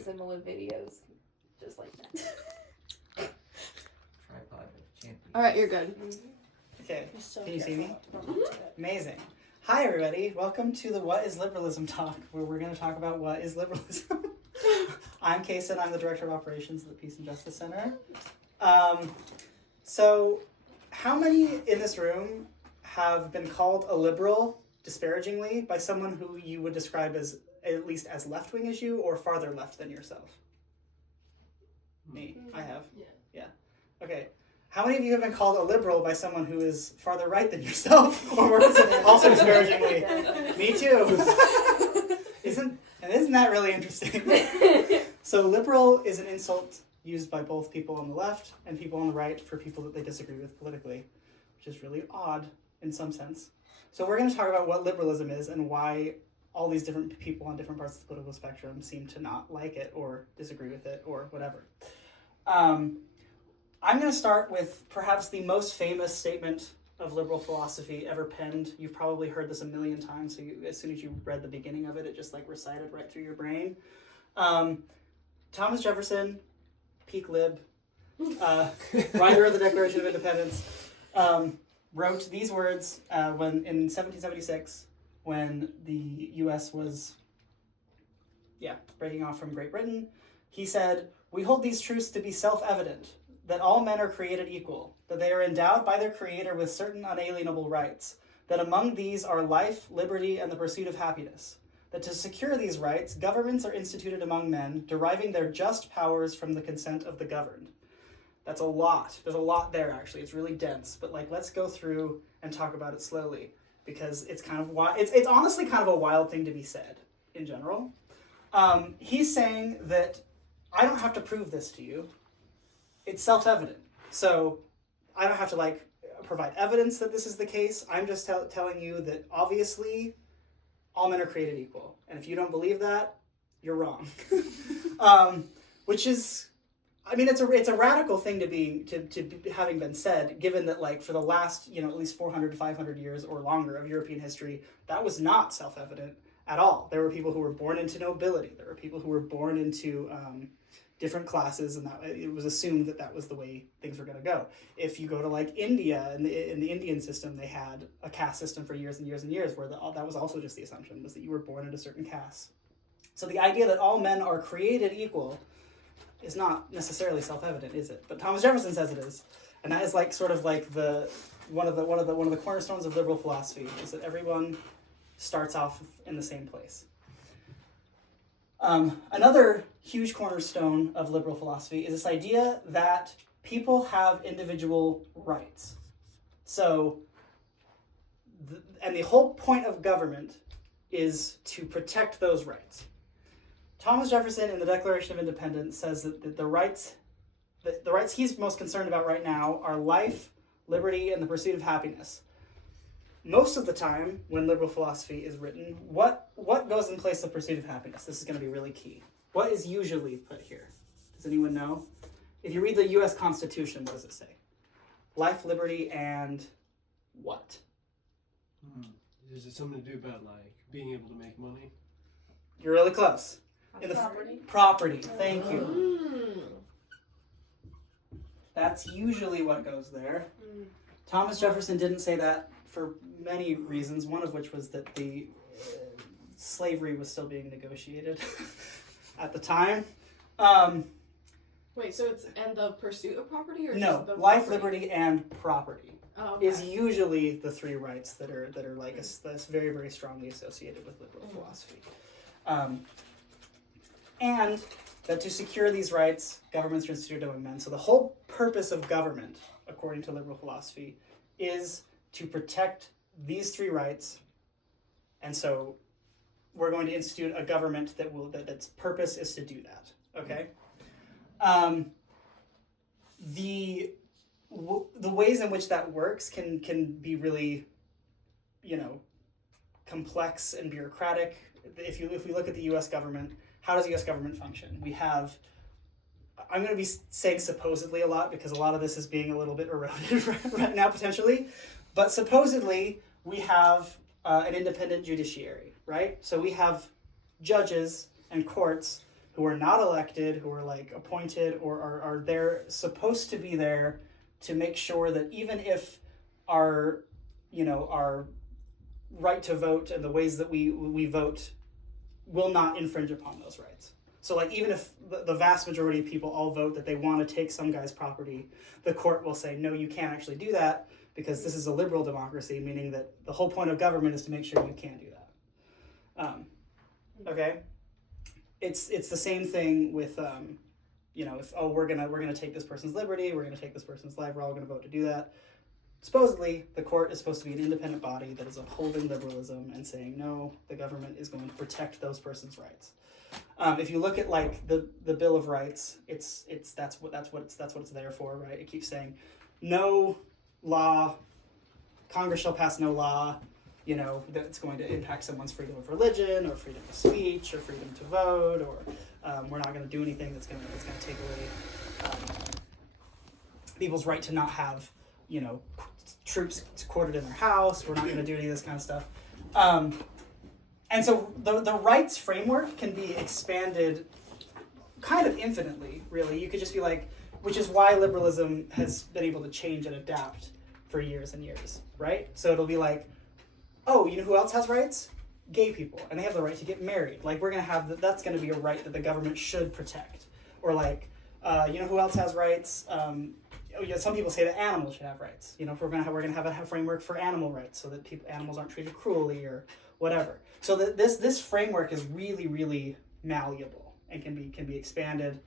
similar videos just like that. Tripod of champions. Alright, you're good. Okay, So can you see me? careful. Amazing. Hi, everybody. Welcome to the What is Liberalism talk, where we're going to talk about what is liberalism. I'm Kason. I'm the Director of Operations at the Peace and Justice Center. So, how many in this room have been called a liberal disparagingly by someone who you would describe as at least as left-wing as you or farther left than yourself? Me. I have. Yeah. Okay. How many of you have been called a liberal by someone who is farther right than yourself, or also disparagingly? Me too. Isn't that really interesting? So liberal is an insult used by both people on the left and people on the right for people that they disagree with politically, which is really odd in some sense. So we're going to talk about what liberalism is and why all these different people on different parts of the political spectrum seem to not like it or disagree with it or whatever. I'm going to start with perhaps the most famous statement of liberal philosophy ever penned. You've probably heard this a million times, so as soon as you read the beginning of it, it just like recited right through your brain. Thomas Jefferson, peak lib, writer of the Declaration of Independence, wrote these words when in 1776, when the U.S. was breaking off from Great Britain. He said, "We hold these truths to be self-evident, that all men are created equal, that they are endowed by their Creator with certain unalienable rights, that among these are life, liberty, and the pursuit of happiness, that to secure these rights, governments are instituted among men, deriving their just powers from the consent of the governed." That's a lot. There's a lot there, actually. It's really dense, but let's go through and talk about it slowly, because it's kind of it's honestly kind of a wild thing to be said in general. He's saying that I don't have to prove this to you. It's self-evident. So I don't have to provide evidence that this is the case. I'm just telling you that obviously all men are created equal. And if you don't believe that, you're wrong. Which is, I mean, it's a radical thing to be having been said, given that for the last, at least 400 to 500 years or longer of European history, that was not self-evident at all. There were people who were born into nobility. There were people who were born into different classes, and that it was assumed that was the way things were going to go. If you go to India, in the Indian system, they had a caste system for years and years and years, where that was also just the assumption, was that you were born into certain castes. So the idea that all men are created equal is not necessarily self-evident, is it? But Thomas Jefferson says it is, and that is the one of the cornerstones of liberal philosophy, is that everyone starts off in the same place. Another huge cornerstone of liberal philosophy is this idea that people have individual rights. So, and the whole point of government is to protect those rights. Thomas Jefferson in the Declaration of Independence says that the rights he's most concerned about right now are life, liberty, and the pursuit of happiness. Most of the time, when liberal philosophy is written, what goes in place of pursuit of happiness? This is going to be really key. What is usually put here? Does anyone know? If you read the U.S. Constitution, what does it say? Life, liberty, and what? Is it something to do about being able to make money? You're really close. Property. Property. Thank you. That's usually what goes there. Thomas Jefferson didn't say that for many reasons, one of which was that the slavery was still being negotiated at the time. Wait, so it's and the pursuit of property, or No, just the life, property? liberty, and property is Okay. usually the three rights that are that's very, very strongly associated with liberal philosophy. And that to secure these rights, governments are instituted among men. So the whole purpose of government, according to liberal philosophy, is to protect these three rights. And so we're going to institute a government that's purpose is to do that. Okay? The ways in which that works can be really, complex and bureaucratic. If we look at the U.S. government, how does the U.S. government function? We have, I'm going to be saying supposedly a lot because a lot of this is being a little bit eroded right now potentially, but supposedly we have an independent judiciary, right? So we have judges and courts who are not elected, who are like appointed or are there supposed to be there to make sure that even if our our right to vote and the ways that we vote will not infringe upon those rights. So like even if the vast majority of people all vote that they want to take some guy's property, the court will say, no, you can't actually do that because this is a liberal democracy, meaning that the whole point of government is to make sure you can't do that. Okay? It's the same thing with if we're gonna take this person's liberty, we're gonna take this person's life, we're all gonna vote to do that. Supposedly, the court is supposed to be an independent body that is upholding liberalism and saying, no, the government is going to protect those persons' rights. If you look at like the Bill of Rights, that's what it's there for, right? It keeps saying, no law, Congress shall pass no law, that's going to impact someone's freedom of religion or freedom of speech or freedom to vote, or we're not going to do anything that's going to take away people's right to not have troops quartered in their house. We're not going to do any of this kind of stuff. And so the rights framework can be expanded kind of infinitely, really. You could just be like, which is why liberalism has been able to change and adapt for years and years, right? So it'll be like, oh, you know who else has rights? Gay people, and they have the right to get married. Like, we're going to have that's going to be a right that the government should protect. Or like, who else has rights? Some people say that animals should have rights. If we're gonna have a framework for animal rights, so that animals aren't treated cruelly or whatever. So this framework is really, really malleable and can be expanded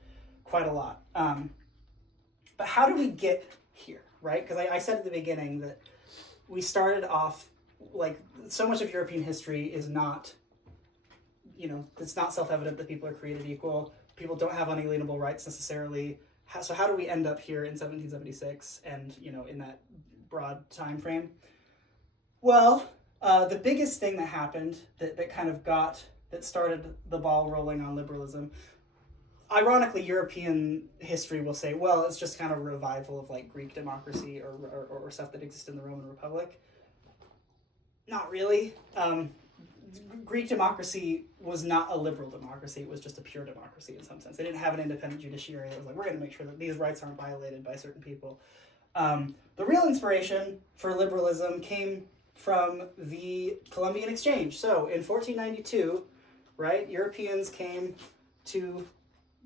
quite a lot. But how do we get here, right? Because I said at the beginning that we started off like so much of European history is not, it's not self-evident that people are created equal. People don't have unalienable rights necessarily. So how do we end up here in 1776 and, in that broad time frame? Well, the biggest thing that happened that started the ball rolling on liberalism, ironically, European history will say, well, it's just kind of a revival of like Greek democracy or stuff that existed in the Roman Republic. Not really. Greek democracy was not a liberal democracy. It was just a pure democracy in some sense. They didn't have an independent judiciary that was like, we're going to make sure that these rights aren't violated by certain people. The real inspiration for liberalism came from the Columbian Exchange. So in 1492, right, Europeans came to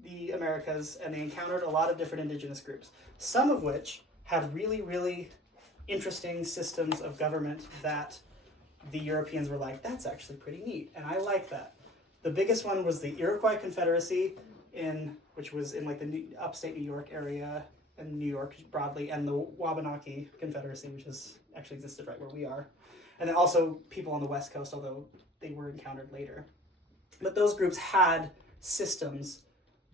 the Americas and they encountered a lot of different indigenous groups, some of which had really, really interesting systems of government that the Europeans were like, that's actually pretty neat, and I like that. The biggest one was the Iroquois Confederacy, which was in like the upstate New York area, and New York broadly, and the Wabanaki Confederacy, which actually existed right where we are. And then also people on the West Coast, although they were encountered later. But those groups had systems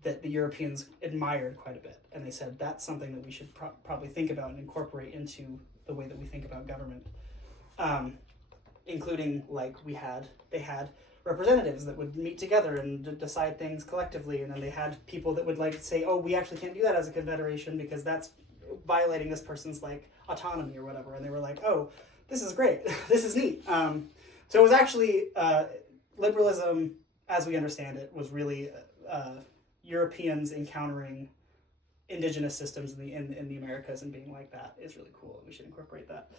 that the Europeans admired quite a bit, and they said, that's something that we should probably think about and incorporate into the way that we think about government. Including like they had representatives that would meet together and decide things collectively, and then they had people that would like say, oh, we actually can't do that as a confederation because that's violating this person's like autonomy or whatever, and they were like, oh, this is great, this is neat. So it was actually liberalism, as we understand it, was really Europeans encountering indigenous systems in the Americas and being like, that is really cool, we should incorporate that.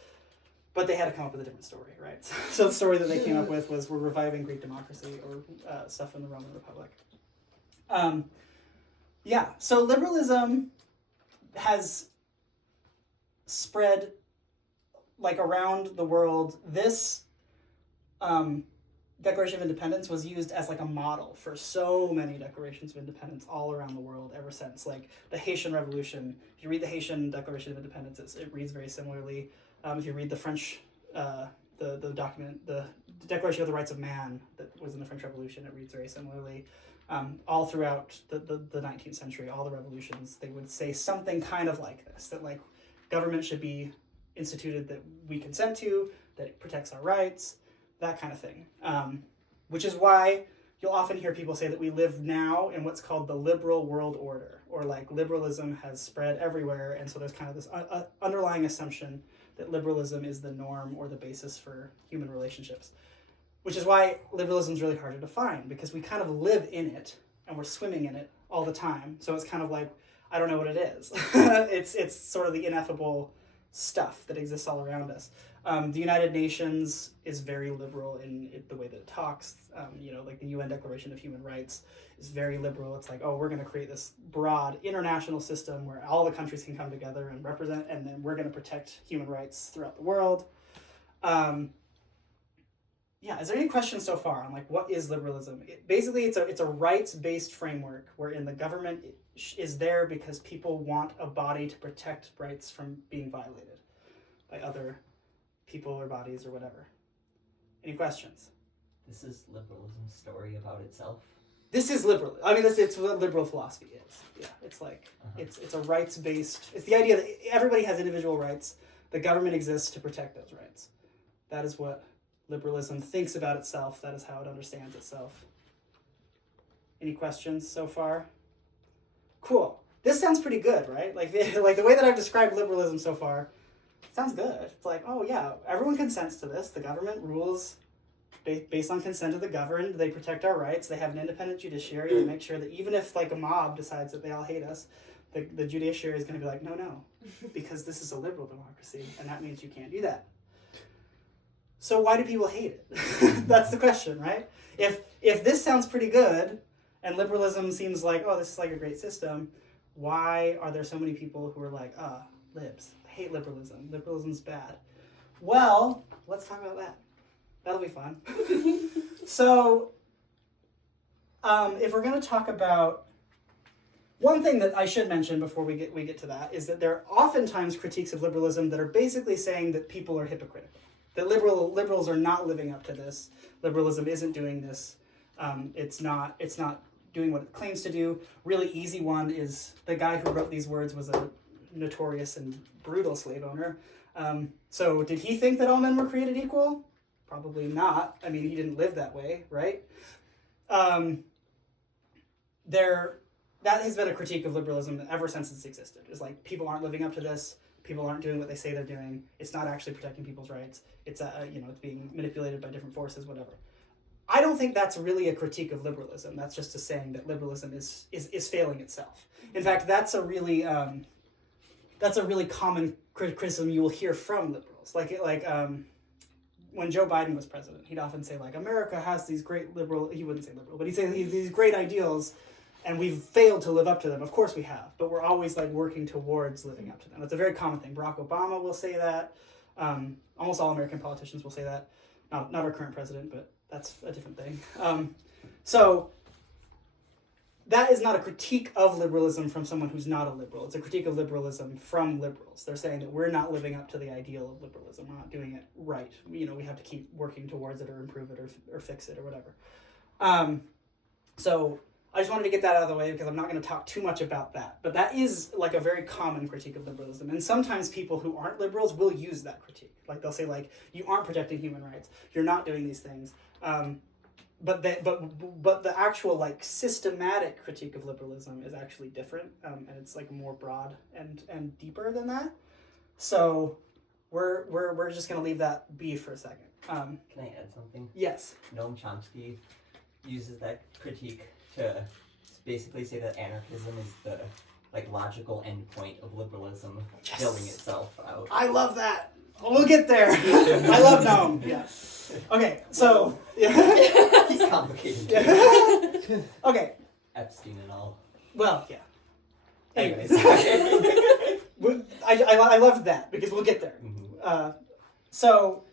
But they had to come up with a different story, right? So the story that they came up with was, we're reviving Greek democracy or stuff in the Roman Republic. So liberalism has spread like around the world. This Declaration of Independence was used as like a model for so many declarations of independence all around the world ever since. Like the Haitian Revolution, if you read the Haitian Declaration of Independence, it reads very similarly. If you read the French, the document, the Declaration of the Rights of Man that was in the French Revolution, it reads very similarly. All throughout the 19th century, all the revolutions, they would say something kind of like this, that like government should be instituted that we consent to, that it protects our rights, that kind of thing. Which is why you'll often hear people say that we live now in what's called the liberal world order, or like liberalism has spread everywhere, and so there's kind of this underlying assumption that liberalism is the norm or the basis for human relationships. Which is why liberalism is really hard to define, because we kind of live in it, and we're swimming in it all the time. So it's kind of like, I don't know what it is. It's sort of the ineffable stuff that exists all around us. The United Nations is very liberal in the way that it talks. Like the UN Declaration of Human Rights is very liberal. It's like, oh, we're going to create this broad international system where all the countries can come together and represent, and then we're going to protect human rights throughout the world. Is there any questions so far on like what is liberalism? Basically, it's a rights-based framework wherein the government is there because people want a body to protect rights from being violated by other people or bodies or whatever. Any questions? This is liberalism's story about itself. This is liberal. I mean, it's what liberal philosophy is. Yeah, it's like it's a rights-based. It's the idea that everybody has individual rights. The government exists to protect those rights. That is what liberalism thinks about itself. That is how it understands itself. Any questions so far? Cool. This sounds pretty good, right? Like the way that I've described liberalism so far, sounds good. It's like, oh yeah, everyone consents to this. The government rules based on consent of the governed. They protect our rights. They have an independent judiciary. They make sure that even if like a mob decides that they all hate us, the judiciary is going to be like, no, because this is a liberal democracy, and that means you can't do that. So why do people hate it? That's the question, right? If this sounds pretty good, and liberalism seems like, oh, this is like a great system, why are there so many people who are like, libs, I hate liberalism. Liberalism's bad. Well, let's talk about that. That'll be fun. So, if we're going to talk about one thing that I should mention before we get to that is that there are oftentimes critiques of liberalism that are basically saying that people are hypocritical. That liberals are not living up to this. Liberalism isn't doing this. It's not doing what it claims to do. Really easy one is the guy who wrote these words was a notorious and brutal slave owner. So did he think that all men were created equal? Probably not. I mean, he didn't live that way, right? That has been a critique of liberalism ever since it's existed. It's like people aren't living up to this. People aren't doing what they say they're doing. It's not actually protecting people's rights. It's it's being manipulated by different forces, whatever. I don't think that's really a critique of liberalism. That's just a saying that liberalism is failing itself. In fact, that's a really common criticism you will hear from liberals. When Joe Biden was president, he'd often say like, America has these great liberal. He wouldn't say liberal, but he'd say these great ideals, and we've failed to live up to them. Of course we have, but we're always like working towards living up to them. That's a very common thing. Barack Obama will say that. Almost all American politicians will say that. Not our current president, but that's a different thing. So that is not a critique of liberalism from someone who's not a liberal. It's a critique of liberalism from liberals. They're saying that we're not living up to the ideal of liberalism. We're not doing it right. We have to keep working towards it or improve it or fix it or whatever. So I just wanted to get that out of the way because I'm not going to talk too much about that. But that is like a very common critique of liberalism. And sometimes people who aren't liberals will use that critique. Like they'll say like, you aren't protecting human rights. You're not doing these things. But the actual like systematic critique of liberalism is actually different, and it's like more broad and deeper than that. So we're just gonna leave that be for a second. Can I add something? Yes. Noam Chomsky uses that critique to basically say that anarchism is the logical endpoint of liberalism, Yes. building itself out. I love that. We'll get there. I love Noam. Yeah. Okay. So yeah. He's complicated. Yeah. Okay. Epstein and all. Well, yeah. Anyways. I loved that because we'll get there. Mm-hmm. So,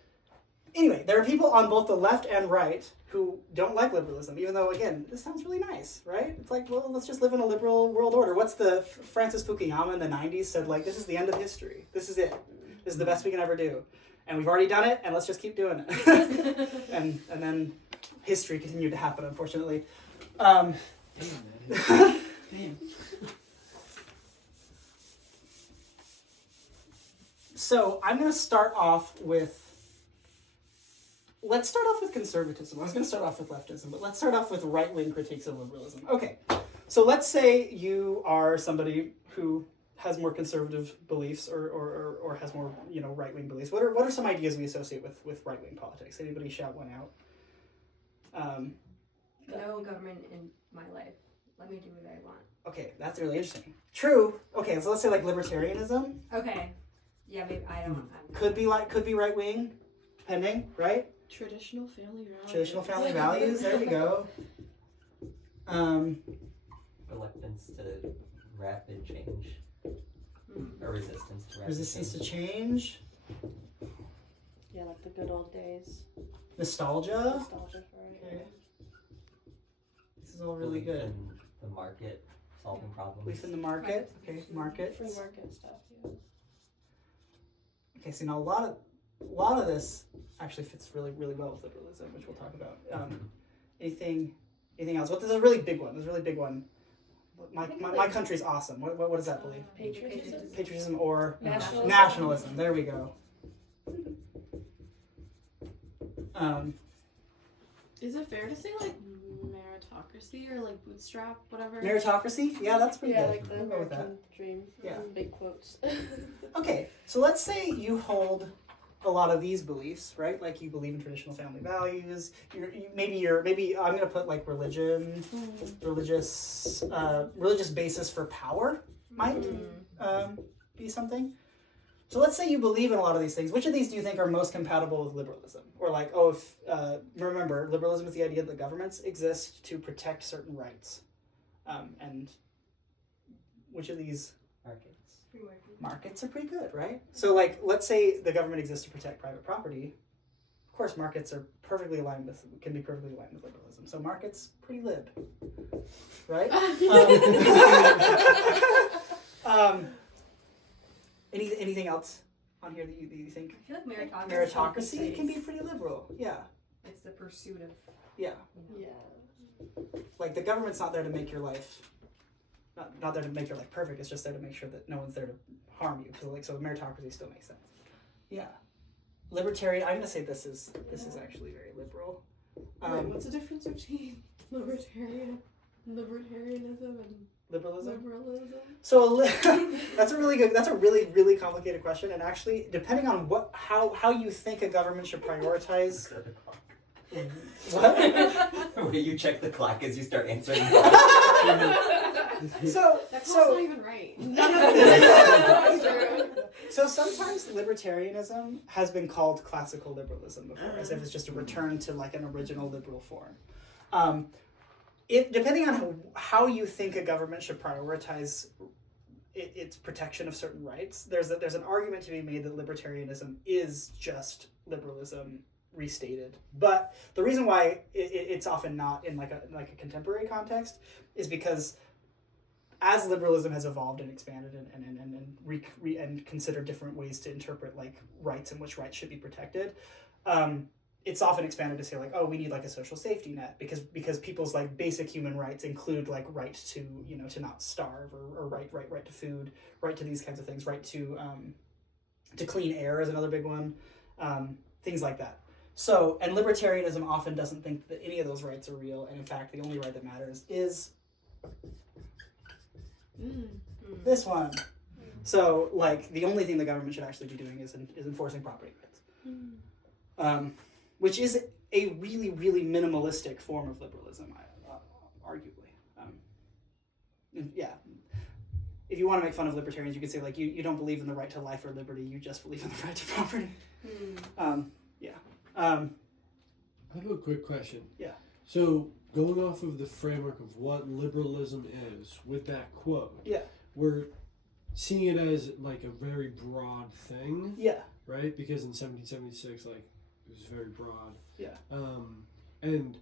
anyway, there are people on both the left and right who don't like liberalism, even though, again, this sounds really nice, right? It's like, well, let's just live in a liberal world order. What's the Francis Fukuyama in the 90s said, like, this is the end of history. This is it. This is the best we can ever do. And we've already done it, and let's just keep doing it. and then history continued to happen, unfortunately. Damn. So I'm going to start off with... Let's start off with conservatism. I was going to start off with leftism, but let's start off with right-wing critiques of liberalism. Okay, so let's say you are somebody who has more conservative beliefs or has more right-wing beliefs. What are some ideas we associate with right-wing politics? Anybody shout one out? No government in my life. let me do what I want. Okay, that's really interesting. True. Okay, so let's say like libertarianism Okay. Yeah, maybe I don't. I'm could be right wing, depending, right? Traditional family values. Traditional family values. There we go. Reluctance to rapid change. Or resistance to rapid Resistance to change. change. Yeah, like the good old days. Nostalgia. Nostalgia for it. Okay. This is all really Belief good. in the market, solving problems. Belief in the market. Okay, markets. Free market stuff, yeah. Okay, so now a lot of this actually fits really, really well with liberalism, which we'll talk about. Anything else? What? There's a really big one. There's a really big one. My country's awesome. What does that believe? Patriotism? Patriotism or Nationalism. nationalism. There we go. Is it fair to say like meritocracy or like bootstrap, whatever? Meritocracy? Yeah, that's pretty Yeah, good. like the We'll go with that. American dream. Yeah. Big quotes. Okay, so let's say you hold a lot of these beliefs, right? Like you believe in traditional family values. Maybe I'm gonna put like religion, religious basis for power might be something. So let's say you believe in a lot of these things. Which of these do you think are most compatible with liberalism? Or like, remember, liberalism is the idea that governments exist to protect certain rights, and which of these? Markets are pretty good, right? So, like, let's say the government exists to protect private property. Of course, markets are can be perfectly aligned with liberalism. So, markets pretty lib, right? Anything else on here that you think? I feel like Meritocracy can be pretty liberal. Yeah, It's the pursuit of. yeah. Yeah. Like the government's not there to make your life. Not there to make your life perfect. It's just there to make sure that no one's there to harm you. So meritocracy still makes sense. Yeah, libertarian. I'm gonna say this is actually very liberal. Wait, what's the difference between libertarianism and Liberalism. liberalism? So that's a really really complicated question. And actually, depending on how you think a government should prioritize. What? Where you check the clock as you start answering. That's not even right. So sometimes libertarianism has been called classical liberalism before, as if it's just a return to like an original liberal form. Depending on how you think a government should prioritize its protection of certain rights, there's an argument to be made that libertarianism is just liberalism restated. But the reason why it's often not in like a contemporary context is because as liberalism has evolved and expanded and considered different ways to interpret like rights and which rights should be protected, it's often expanded to say like, oh, we need like a social safety net because people's like basic human rights include like right to to not starve or right to food, right to these kinds of things, right to clean air is another big one, things like that. So, and libertarianism often doesn't think that any of those rights are real, and in fact, the only right that matters is this one. So, like, the only thing the government should actually be doing is enforcing property rights, which is a really, really minimalistic form of liberalism, arguably. Yeah. If you want to make fun of libertarians, you could say, like, you don't believe in the right to life or liberty, you just believe in the right to property. Yeah. I have a quick question. Yeah. So, going off of the framework of what liberalism is, with that quote, Yeah. we're seeing it as like a very broad thing, Yeah. right? Because in 1776, like, it was very broad. Yeah. And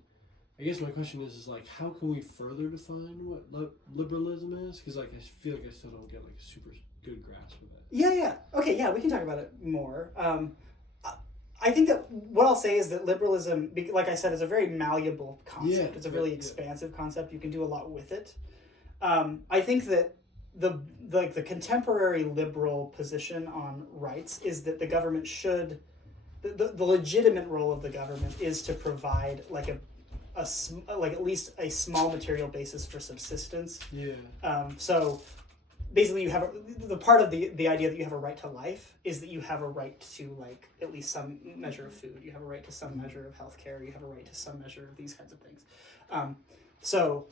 I guess my question is like, how can we further define what liberalism is? Because like, I feel like I still don't get like a super good grasp of it. Yeah. Okay, yeah, we can talk about it more. I think that what I'll say is that liberalism, like I said, is a very malleable concept. Yeah, It's a really expansive concept. You can do a lot with it. I think that the contemporary liberal position on rights is that the government should, the legitimate role of the government is to provide like at least a small material basis for subsistence. Yeah. So basically you have the part of the idea that you have a right to life is that you have a right to like at least some measure of food. You have a right to some measure of healthcare. You have a right to some measure of these kinds of things. So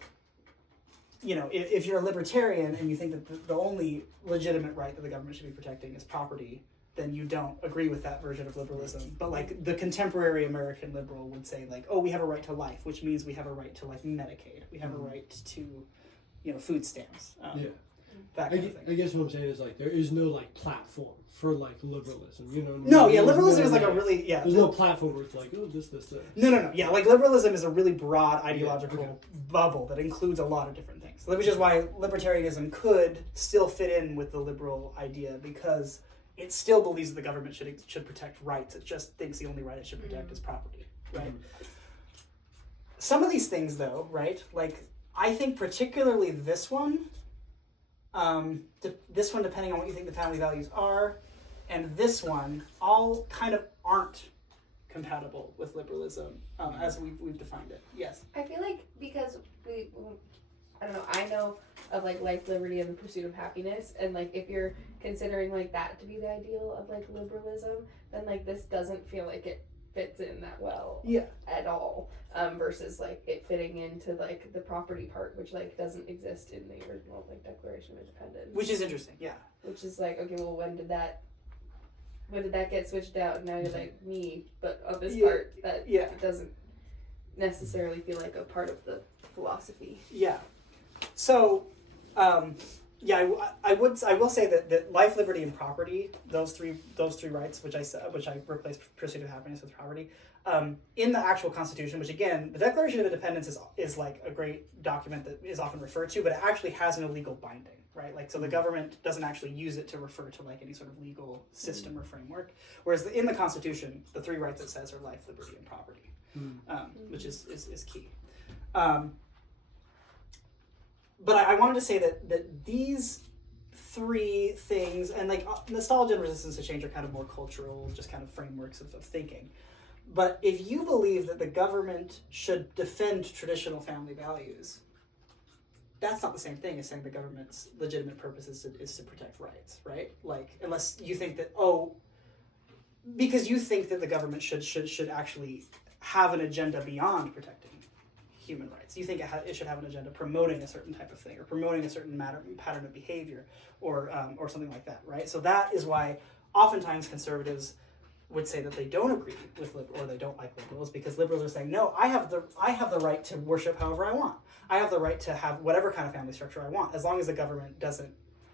if you're a libertarian and you think that the only legitimate right that the government should be protecting is property, then you don't agree with that version of liberalism. But like the contemporary American liberal would say, like, oh, we have a right to life, which means we have a right to like Medicaid, we have a right to, food stamps. That kind of thing. I guess what I'm saying is like there is no like platform for like liberalism. No, yeah, liberalism is like a really There's no platform where it's like, oh, this. No. Yeah, like liberalism is a really broad ideological bubble that includes a lot of different things. Which is why libertarianism could still fit in with the liberal idea, because it still believes that the government should protect rights. It just thinks the only right it should protect is property, right? Some of these things, though, right? Like, I think particularly this one, depending on what you think the family values are, and this one, all kind of aren't compatible with liberalism as we've defined it. Yes. I feel like because I don't know, I know of like life, liberty, and the pursuit of happiness, and like if you're considering like that to be the ideal of like liberalism, then like this doesn't feel like it fits in that well at all, versus like it fitting into like the property part, which like doesn't exist in the original like Declaration of Independence, Which is interesting, which is like, okay, well, when did that get switched out? And now you're like me, but on this part that it doesn't necessarily feel like a part of the philosophy. So, I will say that life, liberty, and property, those three rights, which I replaced pursuit of happiness with property, in the actual Constitution, which again, the Declaration of Independence is like a great document that is often referred to, but it actually has no legal binding, right? Like, so the government doesn't actually use it to refer to like any sort of legal system or framework, whereas in the Constitution, the three rights it says are life, liberty, and property, which is key. But I wanted to say that these three things, and like nostalgia and resistance to change are kind of more cultural, just kind of frameworks of thinking. But if you believe that the government should defend traditional family values, that's not the same thing as saying the government's legitimate purpose is to protect rights, right? Like, unless you think that, because you think that the government should actually have an agenda beyond protecting human rights. You think it should have an agenda promoting a certain type of thing, or promoting a certain pattern of behavior, or something like that, right? So that is why oftentimes conservatives would say that they don't agree with or they don't like liberals, because liberals are saying, no, I have the right to worship however I want. I have the right to have whatever kind of family structure I want, as long as the government doesn't.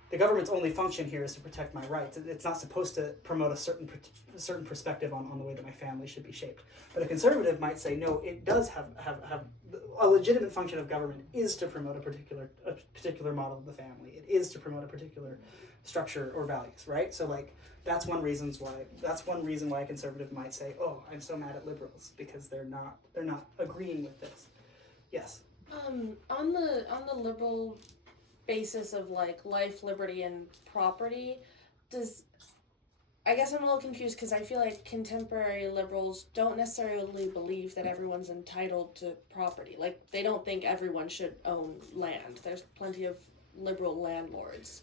The government's only function here is to protect my rights. It's not supposed to promote a certain perspective on the way that my family should be shaped. But a conservative might say, no, it does have a legitimate function of government is to promote a particular model of the family. It is to promote a particular structure or values, right? So like that's one reason why a conservative might say, oh, I'm so mad at liberals, because they're not agreeing with this. Yes. On the liberal basis of like life, liberty, and property, I guess I'm a little confused, because I feel like contemporary liberals don't necessarily believe that everyone's entitled to property. Like, they don't think everyone should own land. There's plenty of liberal landlords.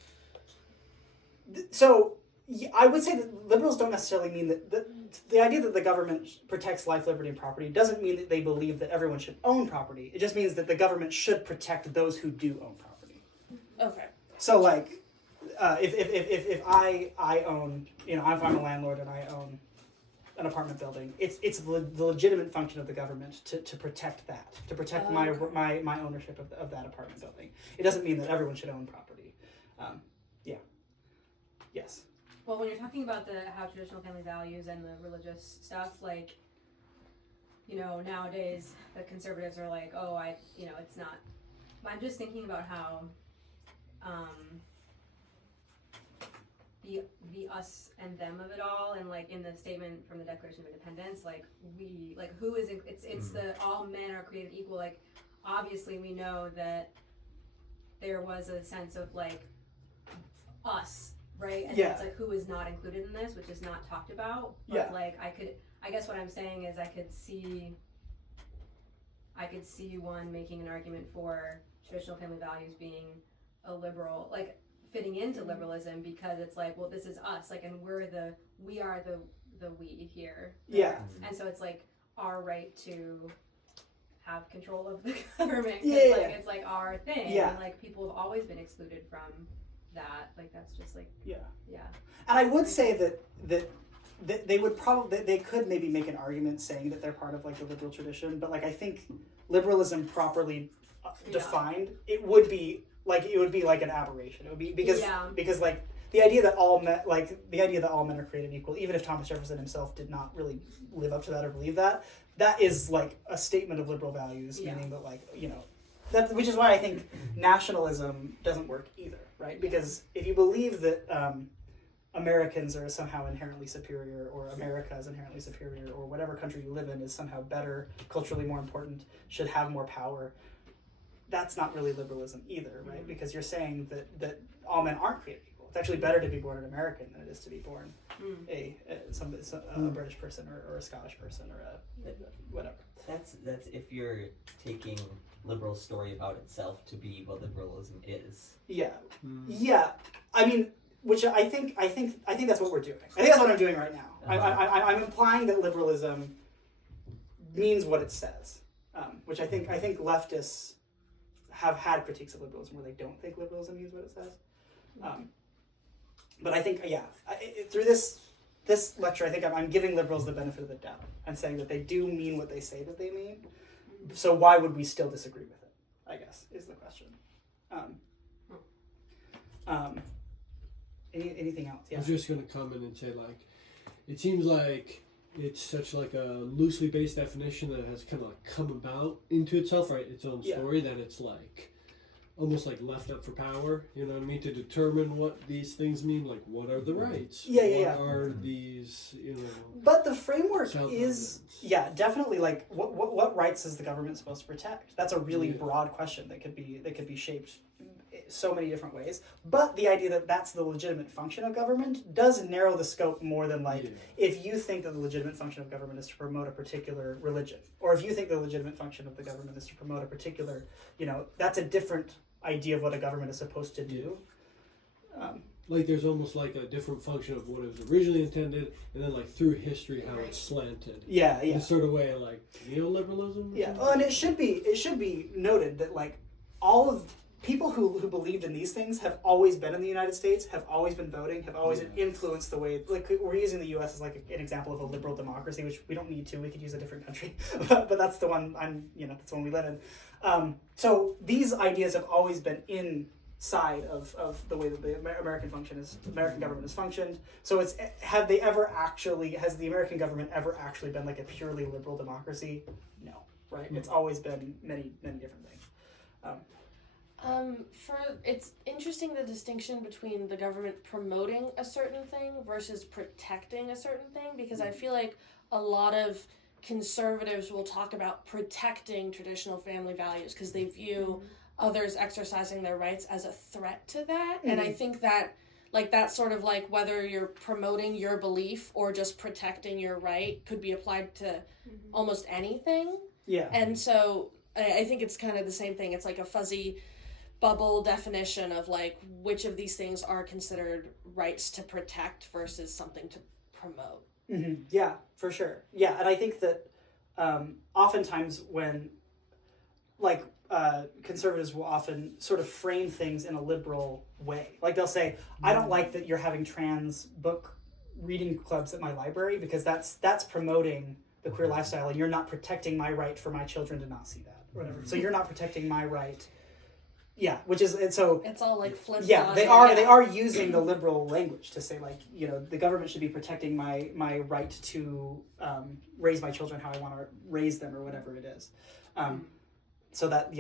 So I would say that liberals don't necessarily mean that the idea that the government protects life, liberty, and property doesn't mean that they believe that everyone should own property. It just means that the government should protect those who do own property. Okay. So like, if I own, if I'm a landlord and I own an apartment building, it's the legitimate function of the government to protect that, to protect my ownership of that apartment building. It doesn't mean that everyone should own property. Yes. Well, when you're talking about how traditional family values and the religious stuff, like, nowadays the conservatives are like, oh, it's not. I'm just thinking about how the us and them of it all, and like in the statement from the Declaration of Independence, like who is it's the all men are created equal. Like, obviously we know that there was a sense of like us, right? And it's like who is not included in this, which is not talked about. But like I guess what I'm saying is I could see one making an argument for traditional family values being a liberal, like fitting into liberalism, because it's like, well, this is us, like, and we are the we here. Yeah. And so it's like our right to have control of the government. 'Cause, Yeah. like it's like our thing. Yeah. And like people have always been excluded from that. Like that's just like Yeah. yeah. And I would say that they would probably they could maybe make an argument saying that they're part of like the liberal tradition, but like I think liberalism properly defined, it would be like an aberration. It would be because like the idea that all men are created equal, even if Thomas Jefferson himself did not really live up to that or believe that, that is like a statement of liberal values, meaning that like which is why I think nationalism doesn't work either, right? Because if you believe that Americans are somehow inherently superior, or America is inherently superior, or whatever country you live in is somehow better, culturally more important, should have more power, that's not really liberalism either, right? Because you're saying that all men aren't created equal. It's actually better to be born an American than it is to be born a British person or a Scottish person or a whatever. That's if you're taking liberal story about itself to be what liberalism is. Yeah. I mean, which I think that's what we're doing. I think that's what I'm doing right now. I'm implying that liberalism means what it says, which I think leftists have had critiques of liberalism where they don't think liberalism means what it says. But I think through this lecture, I think I'm giving liberals the benefit of the doubt and saying that they do mean what they say that they mean. So why would we still disagree with it, I guess, is the question. Anything else? Yeah. I was just going to comment and say, like, it seems like it's such like a loosely based definition that has kind of like come about into itself, right? Its own story, that it's like almost like left up for power, you know what I mean? To determine what these things mean, like what are the rights? What are these, But the framework is, definitely like what rights is the government supposed to protect? That's a really broad question that could be shaped so many different ways. But the idea that that's the legitimate function of government does narrow the scope more than like if you think that the legitimate function of government is to promote a particular religion, or if you think the legitimate function of the government is to promote a particular, that's a different idea of what a government is supposed to do. Like there's almost like a different function of what it was originally intended, and then like through history how it's slanted. In a sort of way like neoliberalism. Well, and it should be noted that like all of people who believed in these things have always been in the United States, have always been voting, have always influenced the way, like we're using the US as like an example of a liberal democracy, which we don't need to, we could use a different country, but that's the one that's the one we live in. So these ideas have always been inside of the way that the American government has functioned. So has the American government ever actually been like a purely liberal democracy? No, right? It's always been many, many different things. It's interesting the distinction between the government promoting a certain thing versus protecting a certain thing, because I feel like a lot of conservatives will talk about protecting traditional family values because they view others exercising their rights as a threat to that. And I think that like that's sort of like whether you're promoting your belief or just protecting your right could be applied to almost anything. And so I think it's kind of the same thing. It's like a fuzzy bubble definition of like which of these things are considered rights to protect versus something to promote. Yeah, for sure. Yeah, and I think that oftentimes when like conservatives will often sort of frame things in a liberal way. Like they'll say, I don't like that you're having trans book reading clubs at my library because that's promoting the queer lifestyle and you're not protecting my right for my children to not see that or whatever. So you're not protecting my right. Yeah, which is, and so it's all like flip. Yeah, they are using the liberal language to say like, the government should be protecting my right to raise my children how I want to raise them or whatever it is. So that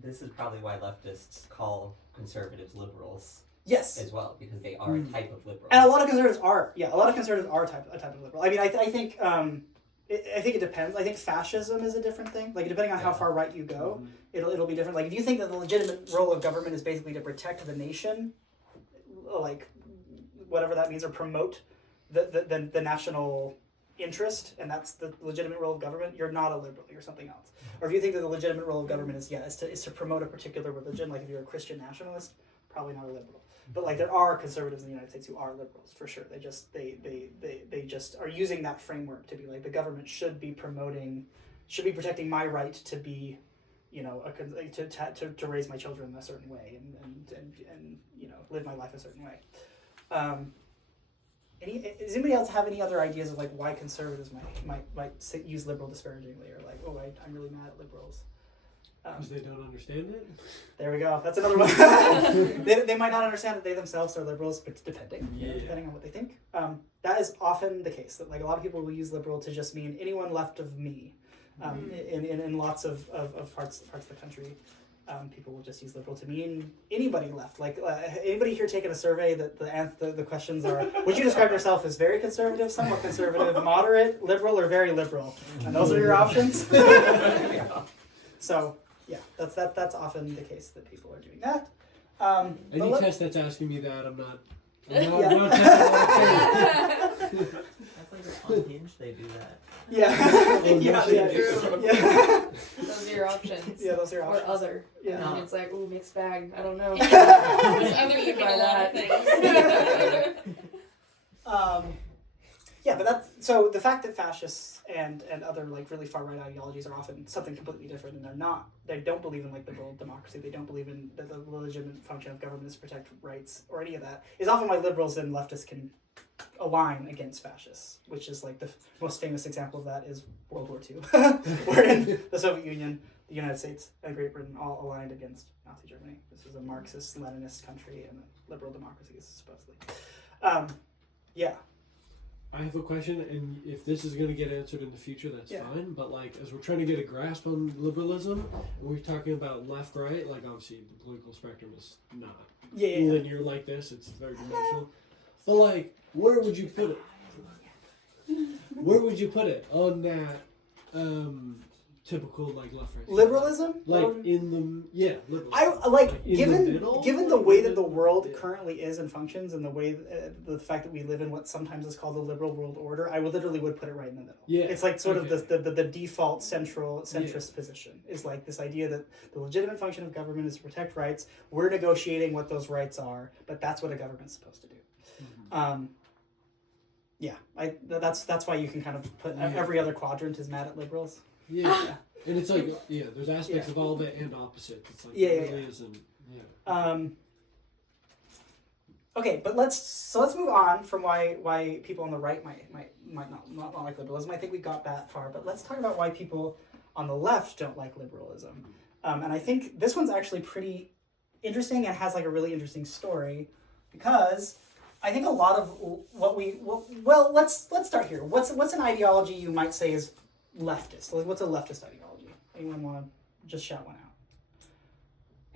this is probably why leftists call conservatives liberals. Yes, as well, because they are a type of liberal. And a lot of conservatives are. Yeah, a lot of conservatives are a type of liberal. I mean, I think it depends. I think fascism is a different thing. Like depending on how far right you go, it'll be different. Like if you think that the legitimate role of government is basically to protect the nation, like whatever that means, or promote the national interest, and that's the legitimate role of government, you're not a liberal. You're something else. Or if you think that the legitimate role of government is to promote a particular religion, like if you're a Christian nationalist, probably not a liberal. But like there are conservatives in the United States who are liberals for sure. They just are using that framework to be like the government should should be protecting my right to be, you know, to raise my children a certain way and you know, live my life a certain way. Does anybody else have any other ideas of like why conservatives might use liberal disparagingly, or like, oh, I'm really mad at liberals? Because they don't understand it? There we go. That's another one. they might not understand that they themselves are liberals, but depending on what they think. That is often the case. That like a lot of people will use liberal to just mean anyone left of me. In lots of parts of the country, people will just use liberal to mean anybody left. Like anybody here taking a survey that the questions are: would you describe yourself as very conservative, somewhat conservative, moderate, liberal, or very liberal? And those are your options. So. Yeah, that's often the case that people are doing that. Any test that's asking me that, I'm not That's like on Hinge, they do that. Yeah. Those are your options. Yeah, those are your options. Or other. Yeah. And it's like, ooh, mixed bag. I don't know. Other can mean a lot of things. Yeah, but that's so the fact that fascists and other like really far right ideologies are often something completely different, and they don't believe in like liberal democracy, they don't believe in the legitimate function of government is to protect rights or any of that, is often why liberals and leftists can align against fascists, which is like the most famous example of that is World War II, wherein the Soviet Union, the United States, and Great Britain all aligned against Nazi Germany. This was a Marxist, Leninist country, and liberal democracies supposedly. Yeah. I have a question, and if this is going to get answered in the future, that's fine. But like, as we're trying to get a grasp on liberalism, and we're talking about left, right, like obviously the political spectrum is not linear like this; it's very dimensional. But like, where would you put it? Where would you put it on that typical like left, right? Liberalism, like in the liberalism. I like in given the way that the world currently is and functions, and the way the fact that we live in what sometimes is called the liberal world order, I would put it right in the middle. Yeah, it's like sort of the default centrist position is like this idea that the legitimate function of government is to protect rights. We're negotiating what those rights are, but that's what a government's supposed to do. That's why you can kind of put every other quadrant is mad at liberals. Yeah. And it's like, there's aspects of all of it and opposite. It's like, it really isn't. Okay, but let's move on from why people on the right might not like liberalism. I think we got that far, but let's talk about why people on the left don't like liberalism. And I think this one's actually pretty interesting and has like a really interesting story, because I think a lot of let's start here. What's an ideology you might say is leftist? Like, what's a leftist ideology? Anyone want to just shout one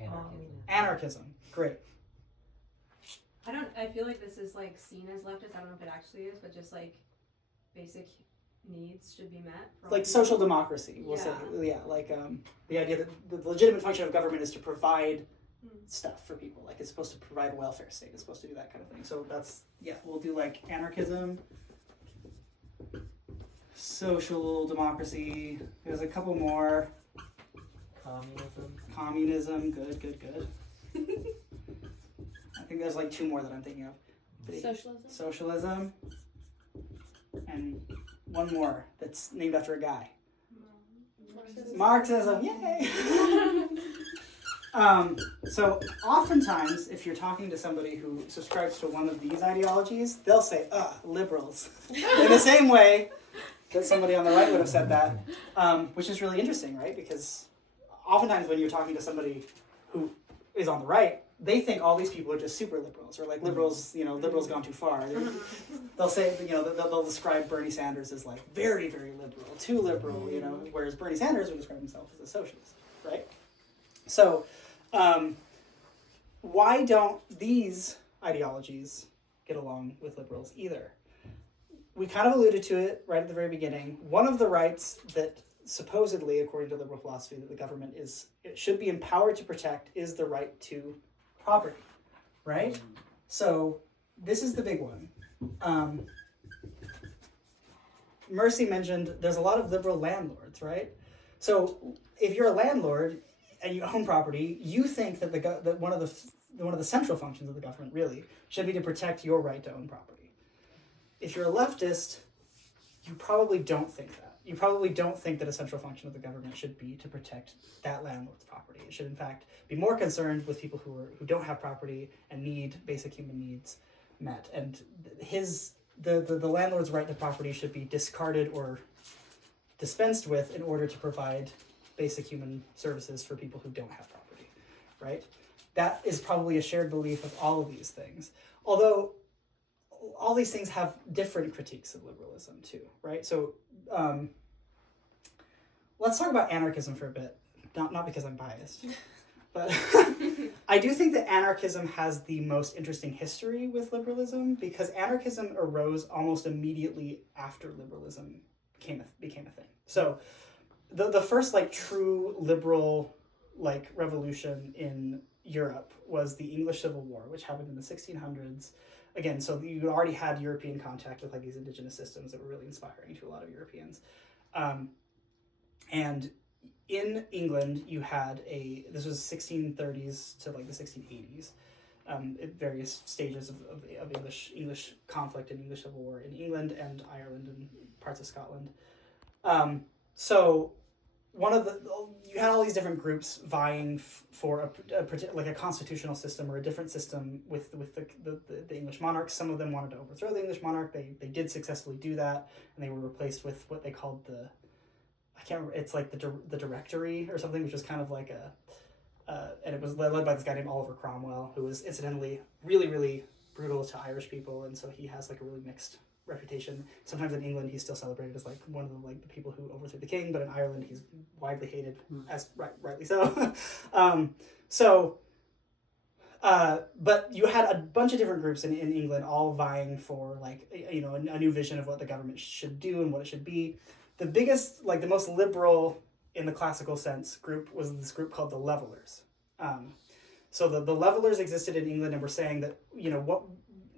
out? Anarchism. Great. I feel like this is like seen as leftist. I don't know if it actually is, but just like basic needs should be met. For Like social democracy, we'll say. Yeah, like the idea that the legitimate function of government is to provide stuff for people. Like it's supposed to provide a welfare state. It's supposed to do that kind of thing. So that's, we'll do like anarchism, social democracy. There's a couple more. Communism. Good. I think there's like two more that I'm thinking of. Socialism. And one more that's named after a guy. Marxism. Yay! So oftentimes, if you're talking to somebody who subscribes to one of these ideologies, they'll say, liberals. In the same way that somebody on the right would have said that, which is really interesting, right? Because oftentimes when you're talking to somebody who is on the right, they think all these people are just super liberals, or like liberals, liberals gone too far. They'll say, they'll describe Bernie Sanders as like very, very liberal, too liberal, whereas Bernie Sanders would describe himself as a socialist, right? So, why don't these ideologies get along with liberals either? We kind of alluded to it right at the very beginning. One of the rights that supposedly, according to liberal philosophy, that the government should be empowered to protect is the right to property, right? So this is the big one. Mercy mentioned there's a lot of liberal landlords, right? So if you're a landlord and you own property, you think that that one of the central functions of the government really should be to protect your right to own property. If you're a leftist, you probably don't think that. you probably don't think that a central function of the government should be to protect that landlord's property. It should, in fact, be more concerned with people who don't have property and need basic human needs met. And the landlord's right to property should be discarded or dispensed with in order to provide basic human services for people who don't have property, right? That is probably a shared belief of all of these things. Although all these things have different critiques of liberalism too, right? So let's talk about anarchism for a bit. Not because I'm biased, but I do think that anarchism has the most interesting history with liberalism, because anarchism arose almost immediately after liberalism became a thing. So the first like true liberal like revolution in Europe was the English Civil War, which happened in the 1600s. Again, so you already had European contact with like these indigenous systems that were really inspiring to a lot of Europeans. And in England, you had this was 1630s to like the 1680s, at various stages of English conflict and English Civil War in England and Ireland and parts of Scotland. So you had all these different groups vying for a constitutional system or a different system with the English monarchs. Some of them wanted to overthrow the English monarch. They did successfully do that, and they were replaced with what they called I can't remember, it's like the Directory or something, which was kind of like and it was led by this guy named Oliver Cromwell, who was incidentally really, really brutal to Irish people, and so he has like a really mixed reputation. Sometimes in England he's still celebrated as like one of the people who overthrew the king, but in Ireland he's widely hated, as rightly so. But you had a bunch of different groups in England all vying for like a new vision of what the government should do and what it should be. The biggest, like the most liberal in the classical sense group was this group called the Levelers. So the Levelers existed in England and were saying that what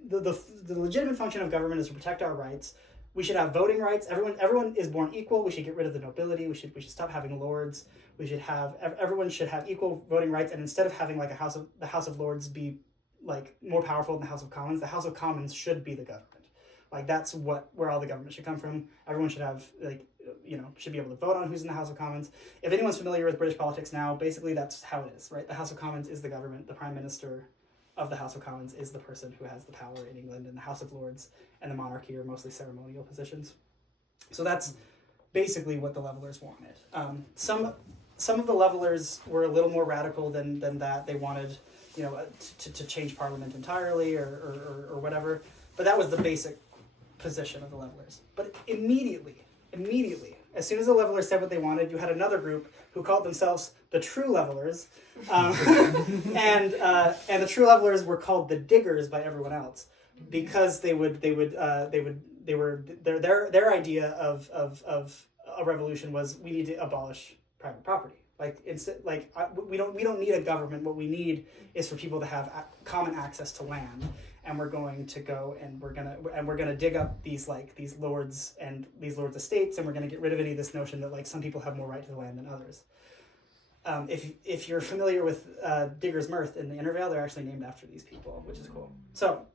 the legitimate function of government is to protect our rights. We should have voting rights. Everyone is born equal. We should get rid of the nobility. We should stop having lords. Everyone should have equal voting rights. And instead of having like the House of Lords be like more powerful than the House of Commons, the House of Commons should be the government. Like that's where all the government should come from. Everyone should have should be able to vote on who's in the House of Commons. If anyone's familiar with British politics now, basically that's how it is, right? The House of Commons is the government. The Prime Minister of the House of Commons is the person who has the power in England, and the House of Lords and the monarchy are mostly ceremonial positions. So that's basically what the Levelers wanted. Some of the Levelers were a little more radical than that. They wanted to change Parliament entirely or whatever. But that was the basic position of the Levelers. But immediately, as soon as the Levelers said what they wanted, you had another group who called themselves the True Levelers, and the True Levelers were called the Diggers by everyone else because their idea of a revolution was we need to abolish private property. We don't need a government. What we need is for people to have common access to land. And we're going to go and we're gonna dig up these lords and these lords' estates, and we're gonna get rid of any of this notion that like some people have more right to the land than others. If you're familiar with Digger's Mirth in the Intervale, they're actually named after these people, which is cool. So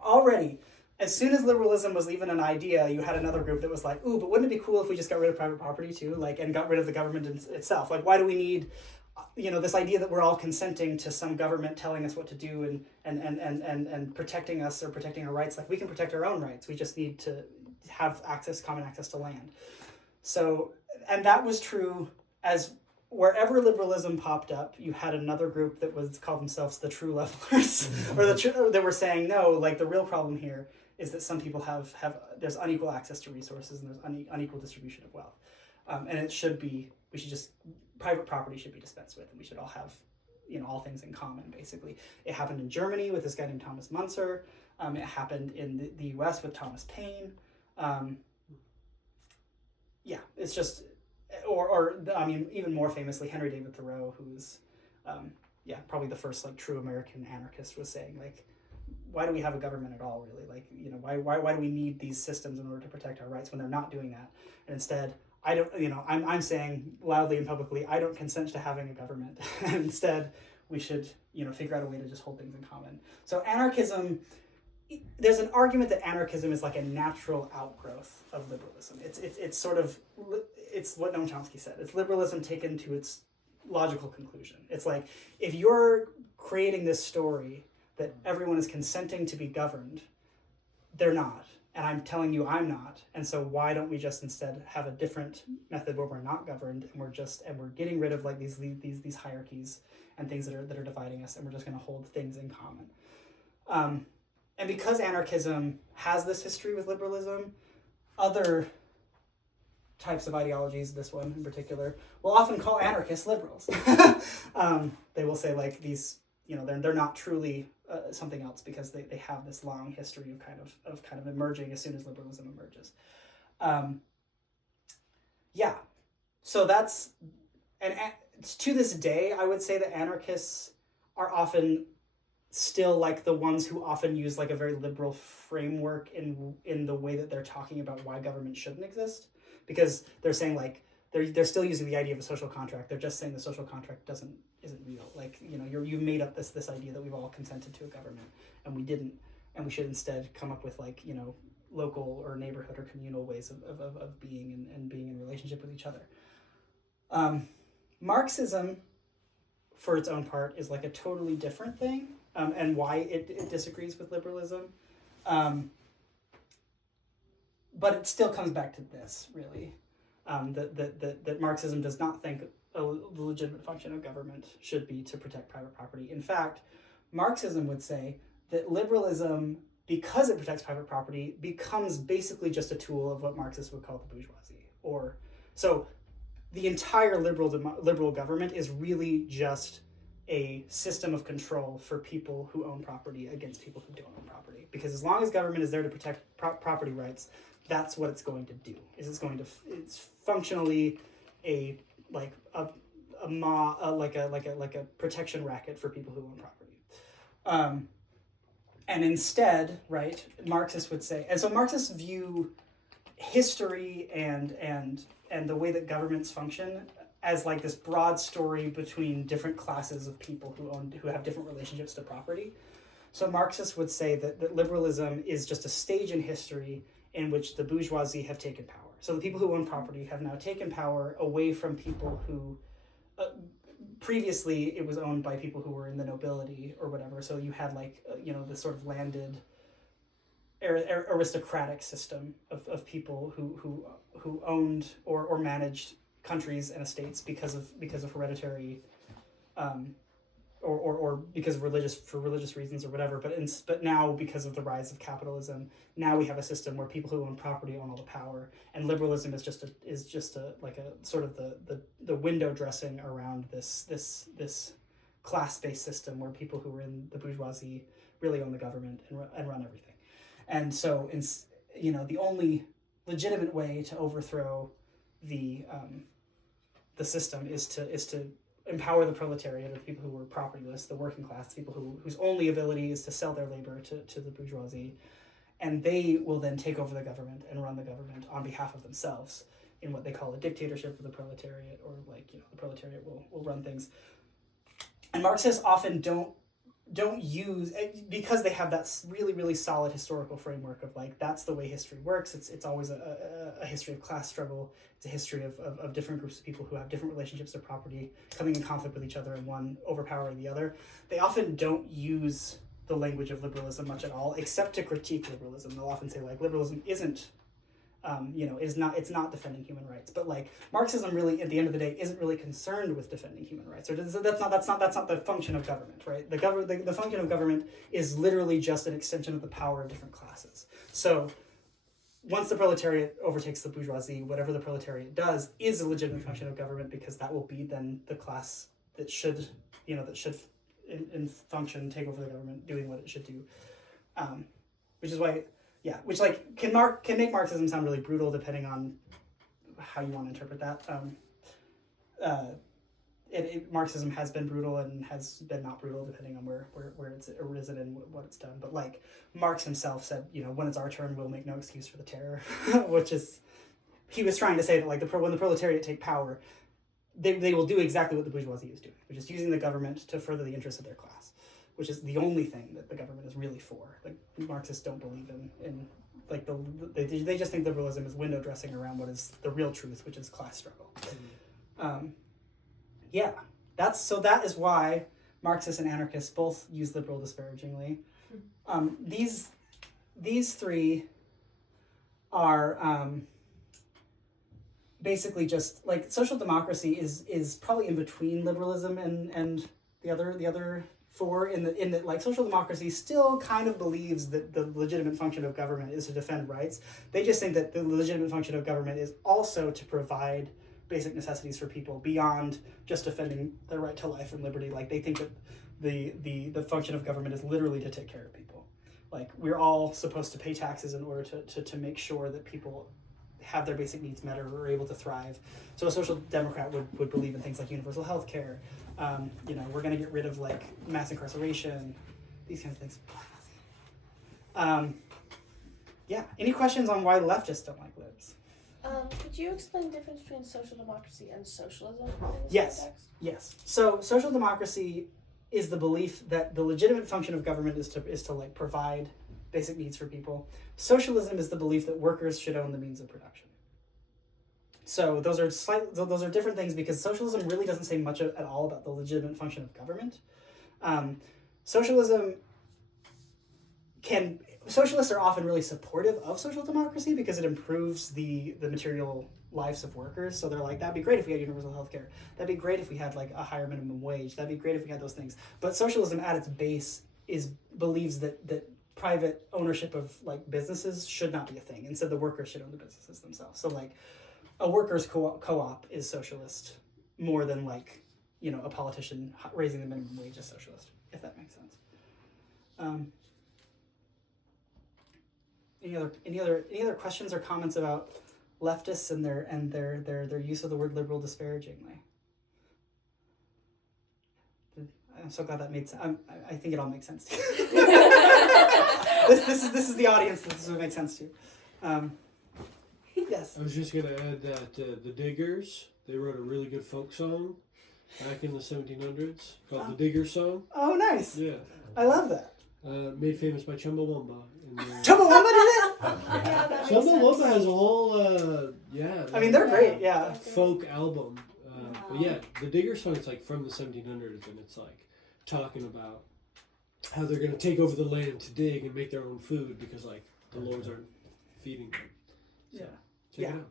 already, as soon as liberalism was even an idea, you had another group that was like, ooh, but wouldn't it be cool if we just got rid of private property too, and got rid of the government itself? Like, why do we need this idea that we're all consenting to some government telling us what to do and protecting us or protecting our rights? Like, we can protect our own rights. We just need to have common access to land. So, and that was true as wherever liberalism popped up, you had another group that was called themselves the True Levelers, or that were saying, no, like the real problem here is that some people there's unequal access to resources and there's unequal distribution of wealth. And private property should be dispensed with, and we should all have, all things in common, basically. It happened in Germany with this guy named Thomas Muntzer. It happened in the US with Thomas Paine. It's just, even more famously, Henry David Thoreau, who's, probably the first, true American anarchist, was saying, why do we have a government at all, really? Why do we need these systems in order to protect our rights when they're not doing that? And instead, I'm saying loudly and publicly, I don't consent to having a government. And instead, we should, figure out a way to just hold things in common. So anarchism there's an argument that anarchism is like a natural outgrowth of liberalism. It's sort of, it's what Noam Chomsky said. It's liberalism taken to its logical conclusion. It's like, if you're creating this story that everyone is consenting to be governed, they're not. And I'm telling you I'm not. And so why don't we just instead have a different method where we're not governed, and we're getting rid of like these hierarchies and things that are dividing us, and we're just going to hold things in common. And because anarchism has this history with liberalism, other types of ideologies, this one in particular, will often call anarchists liberals. They will say like these, they're not truly something else because they have this long history of kind of emerging as soon as liberalism emerges. So that's, and to this day, I would say that anarchists are often still like the ones who often use like a very liberal framework in the way that they're talking about why government shouldn't exist, because they're saying like they're still using the idea of a social contract. They're just saying the social contract isn't real. Like, you've made up this idea that we've all consented to a government, and we didn't, and we should instead come up with like, local or neighborhood or communal ways of being and being in relationship with each other. Marxism, for its own part, is like a totally different thing, and why it disagrees with liberalism. But it still comes back to this, really, that Marxism does not think the legitimate function of government should be to protect private property. In fact, Marxism would say that liberalism, because it protects private property, becomes basically just a tool of what Marxists would call the bourgeoisie. So the entire liberal government is really just a system of control for people who own property against people who don't own property. Because as long as government is there to protect property rights, that's what it's going to do. It's functionally a protection racket for people who own property. And instead, right, Marxists would say, and so Marxists view history and the way that governments function as like this broad story between different classes of people who have different relationships to property. So Marxists would say that liberalism is just a stage in history in which the bourgeoisie have taken power. So the people who own property have now taken power away from people who previously it was owned by people who were in the nobility or whatever. So you had like this sort of landed aristocratic system of people who owned or managed countries and estates because of hereditary or because of religious reasons or whatever. But now, because of the rise of capitalism, now we have a system where people who own property own all the power, and liberalism is just a sort of the window dressing around this class-based system where people who are in the bourgeoisie really own the government and run everything. And so, the only legitimate way to overthrow the system is to empower the proletariat, or the people who were propertyless, the working class, people whose only ability is to sell their labor to the bourgeoisie, and they will then take over the government and run the government on behalf of themselves in what they call a dictatorship of the proletariat, or the proletariat will run things. And Marxists often don't use, because they have that really, really solid historical framework of like, that's the way history works. It's always a history of class struggle. It's a history of different groups of people who have different relationships to property, coming in conflict with each other, and one overpowering the other. They often don't use the language of liberalism much at all, except to critique liberalism. They'll often say like, liberalism isn't it's not defending human rights. But like, Marxism really, at the end of the day, isn't really concerned with defending human rights. Or that's not the function of government, right? The function of government is literally just an extension of the power of different classes. So once the proletariat overtakes the bourgeoisie, whatever the proletariat does is a legitimate function of government, because that will be then the class that should in function take over the government, doing what it should do. Which is why. Yeah, which like can make Marxism sound really brutal depending on how you want to interpret that. Marxism has been brutal and has been not brutal depending on where it's arisen and what it's done. But like Marx himself said, when it's our turn, we'll make no excuse for the terror, which is, he was trying to say that like when the proletariat take power, they will do exactly what the bourgeoisie is doing, which is using the government to further the interests of their class. which is the only thing that the government is really for. Like Marxists don't believe in like they just think liberalism is window dressing around what is the real truth, which is class struggle. Yeah, that is why Marxists and anarchists both use liberal disparagingly. These three are basically just like social democracy is probably in between liberalism and the other four in that like social democracy still kind of believes that the legitimate function of government is to defend rights. They just think that the legitimate function of government is also to provide basic necessities for people beyond just defending their right to life and liberty. Like they think that the function of government is literally to take care of people. Like we're all supposed to pay taxes in order to make sure that people have their basic needs met or are able to thrive. So a social democrat would believe in things like universal health care. We're going to get rid of like mass incarceration, these kinds of things. Any questions on why leftists don't like libs? Could you explain the difference between social democracy and socialism in this Yes. context? Yes. So social democracy is the belief that the legitimate function of government is to like provide basic needs for people. Socialism is the belief that workers should own the means of production. So those are different things because socialism really doesn't say much at all about the legitimate function of government. Socialists are often really supportive of social democracy because it improves the material lives of workers. So they're like, that'd be great if we had universal health care. That'd be great if we had like a higher minimum wage. That'd be great if we had those things. But socialism at its base believes that private ownership of like businesses should not be a thing. Instead, the workers should own the businesses themselves. So like a workers co-op is socialist more than like, a politician raising the minimum wage is socialist, if that makes sense. Any other questions or comments about leftists and their use of the word liberal disparagingly? I'm so glad that made sense. I think it all makes sense. This is the audience that this would make sense to. Yes. I was just going to add that the Diggers, they wrote a really good folk song back in the 1700s called the Digger Song. Oh, nice. Yeah. I love that. Made famous by Chumbawamba. Chumbawamba did it? Yeah, that makes Chumbawamba sense. has a whole, I mean, they're great, yeah. folk album. But yeah, the Digger Song is like from the 1700s, and it's like talking about how they're going to take over the land to dig and make their own food because like the lords aren't feeding them. So, Yeah. check it out.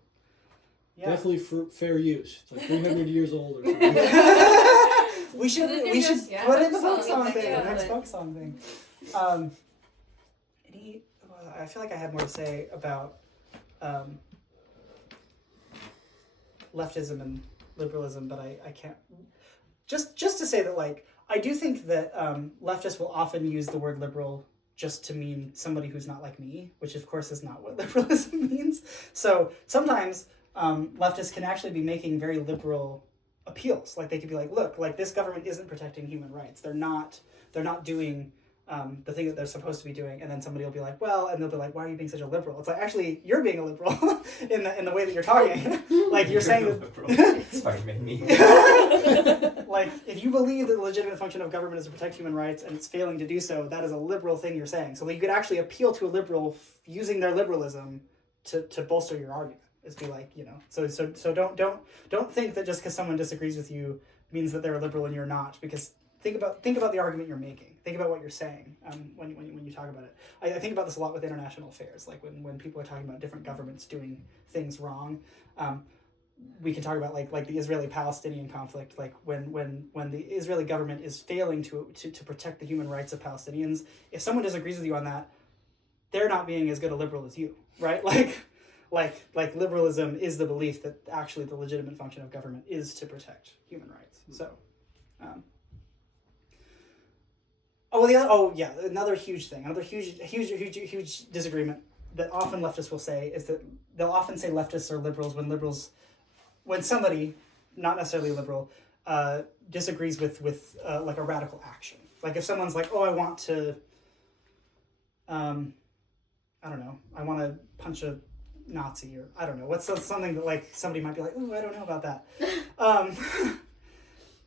Yeah. Definitely for fair use. It's like 300 years old or something. we should Yeah, put in the folk folk song song thing, thing, the next yeah. folk song thing. I feel like I had more to say about leftism and liberalism, but I can't. Just to say that, like, I do think that leftists will often use the word liberal just to mean somebody who's not like me, which of course is not what liberalism means. So sometimes leftists can actually be making very liberal appeals. Like they could be like, look, like this government isn't protecting human rights. They're not doing the thing that they're supposed to be doing. And then somebody will be like, well, and they'll be like, why are you being such a liberal? It's like, actually, you're being a liberal in the way that you're talking. Like you're saying that. Sorry, made me. Like, if you believe that the legitimate function of government is to protect human rights and it's failing to do so, that is a liberal thing you're saying. So you could actually appeal to a liberal using their liberalism to bolster your argument. It's be like, so don't think that just because someone disagrees with you means that they're a liberal and you're not, because think about the argument you're making. Think about what you're saying when you talk about it. I think about this a lot with international affairs, like when people are talking about different governments doing things wrong. We can talk about like the Israeli-Palestinian conflict, like when the Israeli government is failing to protect the human rights of Palestinians. If someone disagrees with you on that, they're not being as good a liberal as you, right? Like liberalism is the belief that actually the legitimate function of government is to protect human rights. So, another huge thing, another huge disagreement that often leftists will say is that they'll often say leftists are liberals when somebody, not necessarily liberal, disagrees with like a radical action. Like if someone's like, oh, I want to, I don't know, I want to punch a Nazi, or I don't know, what's something that like somebody might be like, ooh, I don't know about that.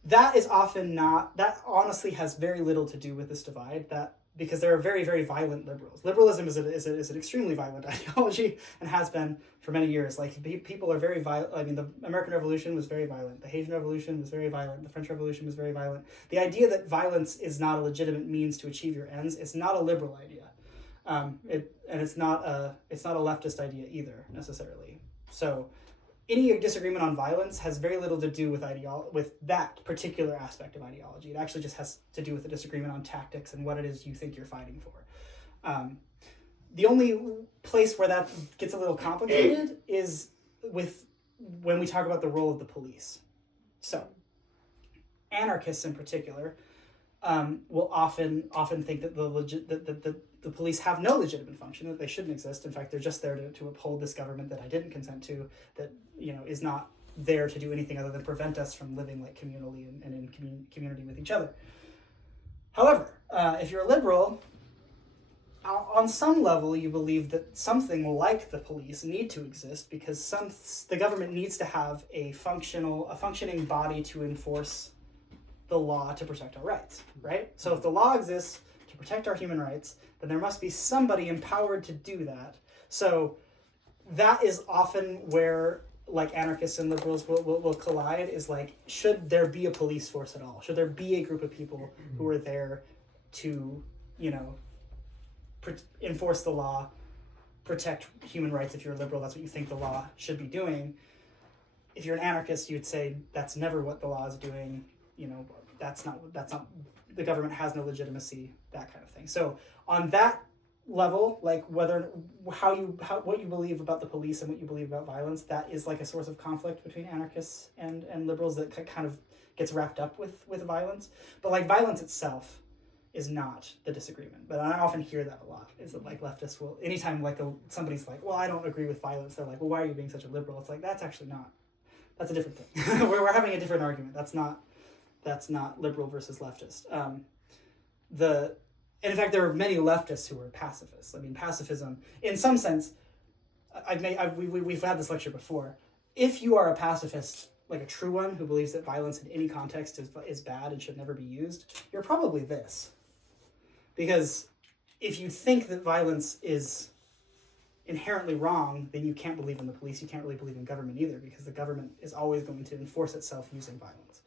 that is often not, that honestly has very little to do with this divide, that because there are very, very violent liberals. Liberalism is an extremely violent ideology and has been for many years. Like, people are very violent. I mean, the American Revolution was very violent. The Haitian Revolution was very violent. The French Revolution was very violent. The idea that violence is not a legitimate means to achieve your ends is not a liberal idea. It's not a leftist idea either, necessarily. So any disagreement on violence has very little to do with with that particular aspect of ideology. It actually just has to do with a disagreement on tactics and what it is you think you're fighting for. The only place where that gets a little complicated is when we talk about the role of the police. So, anarchists in particular will often think that the police have no legitimate function, that they shouldn't exist. In fact, they're just there to uphold this government that I didn't consent to, that is not there to do anything other than prevent us from living like communally and in community with each other. However, if you're a liberal, on some level you believe that something like the police need to exist because the government needs to have a functioning body to enforce the law to protect our rights, right? So if the law exists to protect our human rights, then there must be somebody empowered to do that. So that is often where like anarchists and liberals will collide, is like, should there be a police force at all? Should there be a group of people who are there to, enforce the law, protect human rights? If you're a liberal, that's what you think the law should be doing. If you're an anarchist, you'd say that's never what the law is doing. That's not the government has no legitimacy, that kind of thing. So on that level, like what you believe about the police and what you believe about violence, that is like a source of conflict between anarchists and liberals that kind of gets wrapped up with violence. But like violence itself is not the disagreement. But I often hear that a lot, is that like leftists will, anytime like somebody's like, well, I don't agree with violence, they're like, well, why are you being such a liberal? It's like, that's actually not, that's a different thing. we're having a different argument. That's not liberal versus leftist. And in fact, there are many leftists who are pacifists. I mean, pacifism, in some sense, we've had this lecture before. If you are a pacifist, like a true one who believes that violence in any context is bad and should never be used, you're probably this. Because if you think that violence is inherently wrong, then you can't believe in the police. You can't really believe in government either, because the government is always going to enforce itself using violence.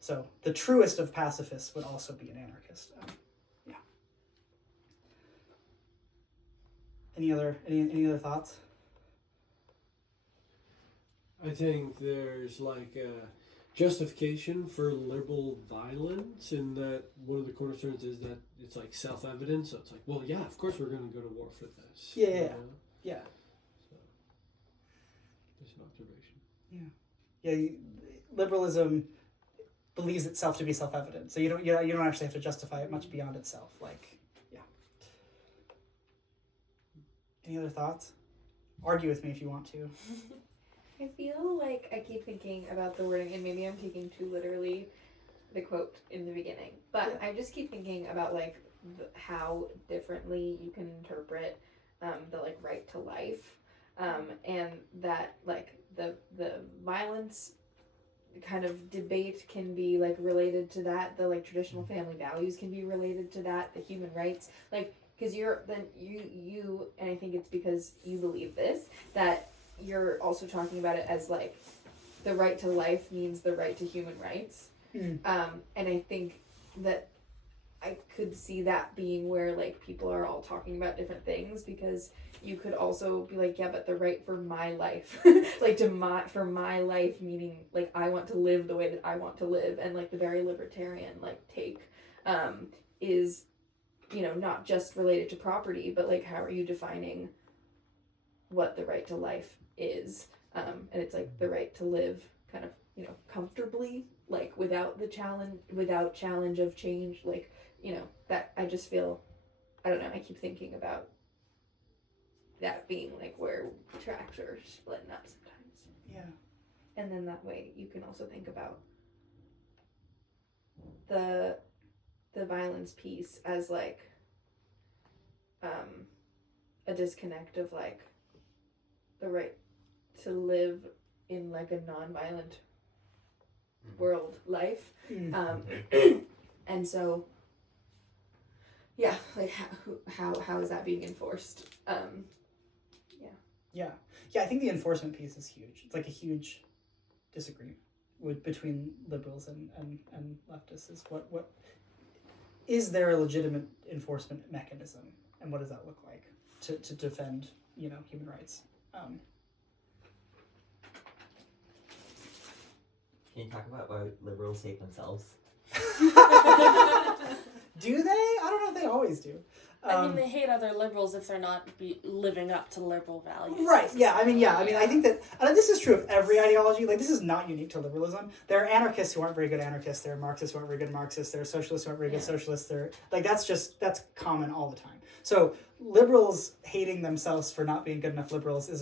So the truest of pacifists would also be an anarchist. Yeah. Any other thoughts? I think there's like a justification for liberal violence, in that one of the cornerstones is that it's like self-evident. So it's like, well, yeah, of course we're going to go to war for this. Yeah. So, just an observation. Yeah. Liberalism believes itself to be self-evident, so you don't actually have to justify it much beyond itself. Like, yeah. Any other thoughts? Argue with me if you want to. I feel like I keep thinking about the wording, and maybe I'm taking too literally the quote in the beginning, but I just keep thinking about like how differently you can interpret the like right to life, and that like the violence kind of debate can be like related to that, the like traditional family values can be related to that, the human rights, like, because you and I think it's because you believe this, that you're also talking about it as like the right to life means the right to human rights. And I think that I could see that being where like people are all talking about different things, because you could also be like, yeah, but the right for my life, like for my life, meaning like I want to live the way that I want to live, and like the very libertarian like take is, not just related to property, but like how are you defining what the right to life is, and it's like the right to live kind of comfortably, like without challenge of change, like that I just feel, I don't know, I keep thinking about that being like where tracks are splitting up sometimes. Yeah. And then that way you can also think about the violence piece as like a disconnect of like the right to live in like a non-violent world life. And so, yeah, like how is that being enforced? Yeah, I think the enforcement piece is huge. It's like a huge disagreement between liberals and leftists. Is what is there a legitimate enforcement mechanism, and what does that look like to defend human rights? Can you talk about why liberals hate themselves? Do they? I don't know if they always do. I mean, they hate other liberals if they're not living up to liberal values. Right. Yeah. I mean, I think that this is true of every ideology. Like, this is not unique to liberalism. There are anarchists who aren't very good anarchists. There are Marxists who aren't very good Marxists. There are socialists who aren't very good socialists. There, like, that's common all the time. So liberals hating themselves for not being good enough liberals is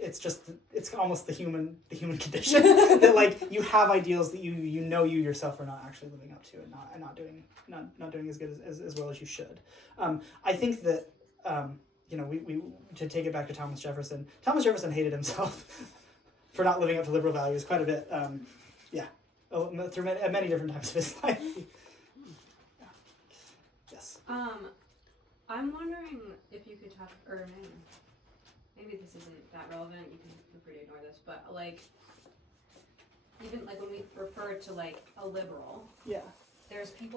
it's almost the human condition that, like, you have ideals that you yourself are not actually living up to and not doing as good as well as you should. I think that we to take it back to Thomas Jefferson. Thomas Jefferson hated himself for not living up to liberal values quite a bit. Through many different times of his life. Yes. I'm wondering if you could talk, or maybe this isn't that relevant. You can feel free to ignore this, but like, even like when we refer to like a liberal, Yeah. there's people